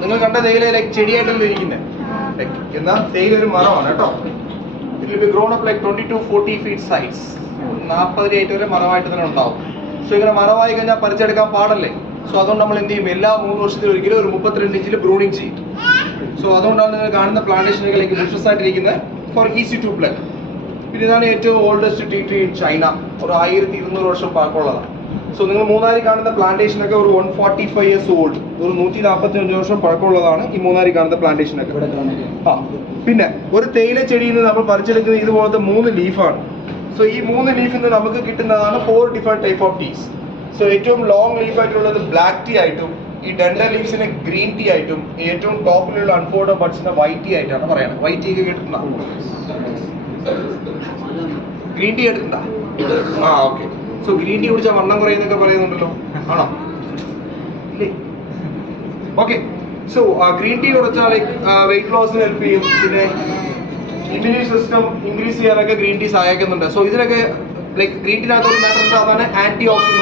നിങ്ങൾ കണ്ട തേയില ലൈക്ക് ചെടിയായിട്ടല്ലേ ഇരിക്കുന്നത്. എന്നാൽ തേയില ഒരു മരമാണ് കേട്ടോ. It will be grown up like 20 to 40 feet size. 40 അടി വരെ മരമായിട്ട് തന്നെ ഉണ്ടാവും. സോ ഇങ്ങനെ മരമായി കഴിഞ്ഞാൽ പറിച്ചെടുക്കാൻ പാടല്ലേ. സോ അതുകൊണ്ട് നമ്മൾ എന്ത് ചെയ്യും, എല്ലാ 3 വർഷത്തിലും ഒരിക്കലും ഒരു 32 ഇഞ്ചിൽ ബ്രൂണിങ് ചെയ്യും. സോ അതുകൊണ്ടാണ് നിങ്ങൾ കാണുന്ന പ്ലാന്റേഷനുകളിലേക്ക് ബുഷസ് ആയിട്ടിരിക്കുന്നത് ഫോർ ഈസി ടു പ്ലഗ്. പിന്നെ ഇതാണ് ഏറ്റവും oldest tea tree in China. ഒരു 1200 വർഷം പഴക്കമുള്ളതാണ്. സോ നിങ്ങൾ മൂന്നാരി കാണുന്ന പ്ലാന്റേഷനൊക്കെ ഒരു 145 years old, ഒരു 145 വർഷം പഴക്കമുള്ളതാണ് ഈ മൂന്നാരി കാണുന്ന പ്ലാന്റേഷനൊക്കെ. പിന്നെ ഒരു തേയില ചെടിയിൽ നിന്ന് നമ്മൾ പറിച്ചെടുക്കുന്ന ഇതുപോലത്തെ 3 ലീഫാണ്. സോ ഈ 3 ലീഫിൽ നിന്ന് നമുക്ക് കിട്ടുന്നതാണ് 4 ഡിഫറെന്റ് ടൈപ്പ് ഓഫ് ടീസ്. സോ ഏറ്റവും ലോങ് ലീഫ് ആയിട്ടുള്ളത് ബ്ലാക്ക് ടീ ആയിട്ടും, ഈ ഡെൻഡർ ലീവ്സിനെ ഗ്രീൻ ടീ ആയിട്ടും, ഏറ്റവും ടോപ്പിലുള്ള അൺഫോൾഡ് ബഡ്സിനെ വൈറ്റ് ടീ ആയിട്ടാണ് പറയുന്നത്. വൈറ്റ് ടീ ഒക്കെ കേട്ടിട്ടുണ്ടോ? ഗ്രീൻ ടീ എടുത്തിട്ടുണ്ടോ? ഓക്കെ. സോ ഗ്രീൻ ടീ കുടിച്ചാൽ വണ്ണം കുറയുന്നൊക്കെ പറയുന്നുണ്ടല്ലോ, ആണോ? ഇല്ലേ? ഓക്കെ. സോ ഗ്രീൻ ടീ കുടിച്ചാൽ ലൈക്ക് വെയിറ്റ് ലോസിന് ഹെൽപ്പ് ചെയ്യും. പിന്നെ ഇമ്മ്യൂണി സിസ്റ്റം ഇൻക്രീസ് ചെയ്യാനൊക്കെ ഗ്രീൻ ടീ സഹായിക്കുന്നുണ്ട്. സോ ഇതിനൊക്കെ ലൈക്ക് ഗ്രീൻ ടീനകത്ത് ഒരു മാറ്റർ ഉണ്ട്, അതാണ് ആന്റി ഓക്സിഡന്റ്.